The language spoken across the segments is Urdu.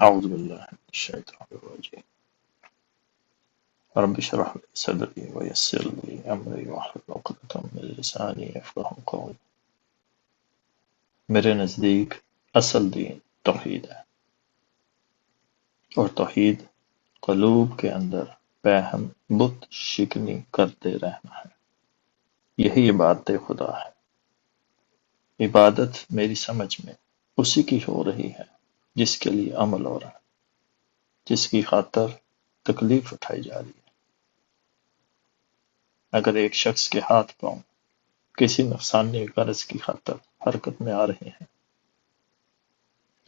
أعوذ بالله من الشيطان الرجيم. رب اشرح لي صدري ويسر لي أمري واحلل عقدة من لساني يفقهوا قولي. میرے نزدیک اصل دین توحید ہے، اور توحید قلوب کے اندر پہم بت شکنی کرتے رہنا ہے، یہی عبادت خدا ہے۔ عبادت میری سمجھ میں اسی کی ہو رہی ہے جس کے لیے عمل ہو رہا ہے، جس کی خاطر تکلیف اٹھائی جا رہی ہے۔ اگر ایک شخص کے ہاتھ پاؤں کسی نفسانی غرض کی خاطر حرکت میں آ رہے ہیں،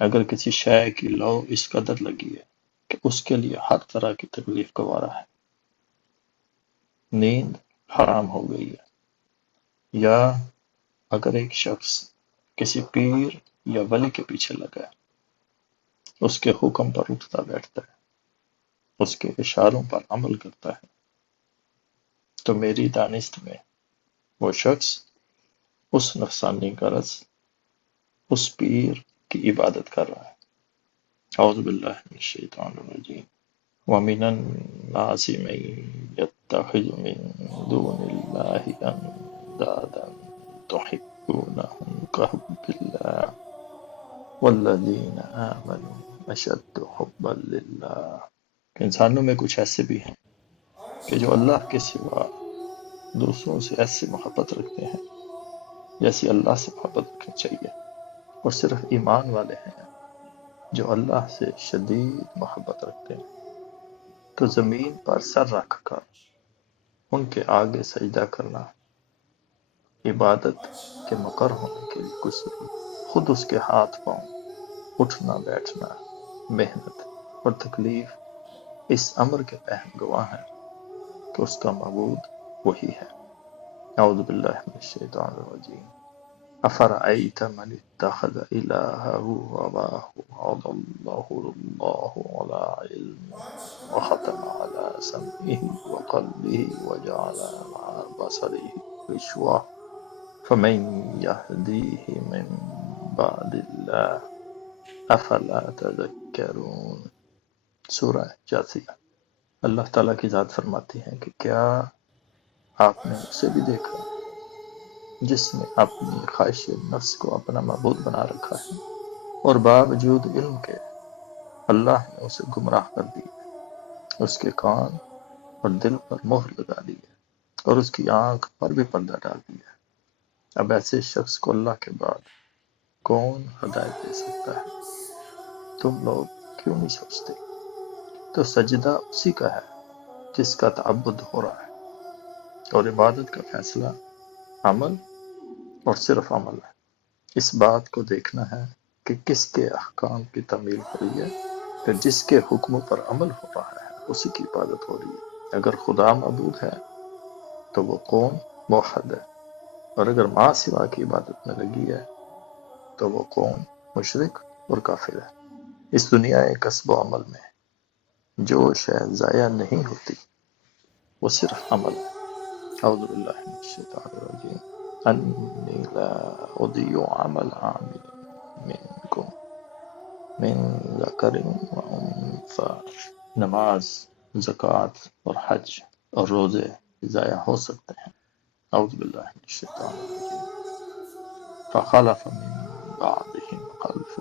اگر کسی شے کی لو اس قدر لگی ہے کہ اس کے لیے ہر طرح کی تکلیف گوارا ہے، نیند حرام ہو گئی ہے، یا اگر ایک شخص کسی پیر یا ولی کے پیچھے لگا ہے، اس کے حکم پر اٹھتا بیٹھتا ہے، اس کے اشاروں پر عمل کرتا ہے، تو میری دانست میں وہ شخص اس نفسانی غرض، اس پیر کی عبادت کر رہا ہے۔ اعوذ باللہ من الشیطان الرجیم۔ وَمِنَ النَّاسِ مَن يَتَّخِذُ مِن دُونِ اللَّهِ أَندَادًا تُحِبُّونَهُمْ كَحُبِّ اللَّهِ وَالَّذِينَ آمَنُوا أَشَدُّ حُبًّا لِلَّهِ۔ انسانوں میں کچھ ایسے بھی ہیں کہ جو اللہ کے سوا دوسروں سے ایسی محبت رکھتے ہیں جیسی اللہ سے محبت رکھنی چاہیے، اور صرف ایمان والے ہیں جو اللہ سے شدید محبت رکھتے ہیں، تو زمین پر سر رکھ کر ان کے آگے سجدہ کرنا عبادت کے مقر ہونے کے لیے کچھ ضرور، خود اس کے ہاتھ پاؤں اٹھنا بیٹھنا، محنت اور تکلیف اس امر کے پہم گواہ ہیں کہ اس کا معبود وہی ہے۔ اعوذ باللہ من الشیطان الرجیم۔ افرأیت من اتخذ الہہ ہواہ وَأَضَلَّهُ اللہ علی علم وختم علی سمعہ وقلبہ وجعل علی بصرہ غشاوہ فمن یہدیہ من بعد اللہ افلا تذکرون۔ سورہ جاثیہ۔ اللہ تعالیٰ کی ذات فرماتی ہے کہ کیا آپ نے اسے بھی دیکھا جس نے اپنی خواہش نفس کو اپنا معبود بنا رکھا ہے، اور باوجود علم کے اللہ نے اسے گمراہ کر دیا، اس کے کان اور دل پر مہر لگا دی ہے، اور اس کی آنکھ پر بھی پردہ ڈال دیا ہے۔ اب ایسے شخص کو اللہ کے بعد کون ہدایت دے سکتا ہے؟ تم لوگ کیوں نہیں سوچتے؟ تو سجدہ اسی کا ہے جس کا تعبد ہو رہا ہے، اور عبادت کا فیصلہ عمل اور صرف عمل ہے۔ اس بات کو دیکھنا ہے کہ کس کے احکام کی تعمیل ہو رہی ہے، پھر جس کے حکموں پر عمل ہو رہا ہے اسی کی عبادت ہو رہی ہے۔ اگر خدا معبود ہے تو وہ قوم موحد ہے، اور اگر ماں سوا کی عبادت میں لگی ہے تو وہ قوم مشرک اور کافر ہے۔ اس دنیا کسب و عمل میں جو شے ضائع نہیں ہوتی وہ صرف عمل ہے۔ اعوذ باللہ من الشیطان الرجیم۔ انی لا اضیع عمل عامل منکم من ذکر و انثی۔ نماز، زکوٰۃ اور حج اور روزے ضائع ہو سکتے ہیں۔ اعوذ باللہ من الشیطان الرجیم۔ فخلف من بعدهم خلف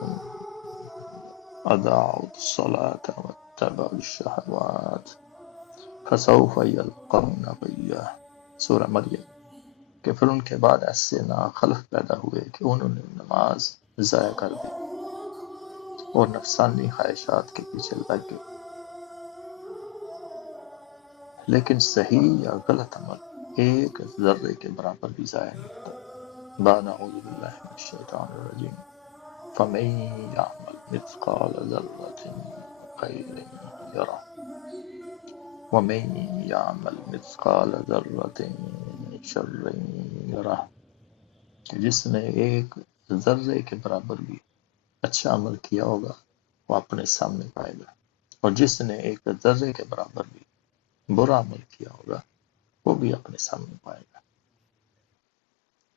اضاعوا الصلاة واتبعوا الشہوات فسوف یلقون غیہ۔ سورہ مریم۔ کہ پھر ان کے بعد ایسے ناخلف پیدا ہوئے کہ انہوں نے نماز ضائع کر دی اور نفسانی خواہشات کے پیچھے لگ گئے۔ لیکن صحیح یا غلط عمل ایک ذرے کے برابر بھی ضائع نہیں ہوتا۔ بعد اعوذ باللہ من الشیطان الرجیم۔ فمن یعمل مثقال ذرۃ خیر یرہ ومن یعمل مثقال ذرۃ شر یرہ۔ کہ جس نے ایک ذرے کے برابر بھی اچھا عمل کیا ہوگا وہ اپنے سامنے پائے گا، اور جس نے ایک ذرے کے برابر بھی برا عمل کیا ہوگا وہ بھی اپنے سامنے پائے گا۔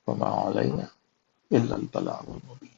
وما علینا الا البلاغ المبین۔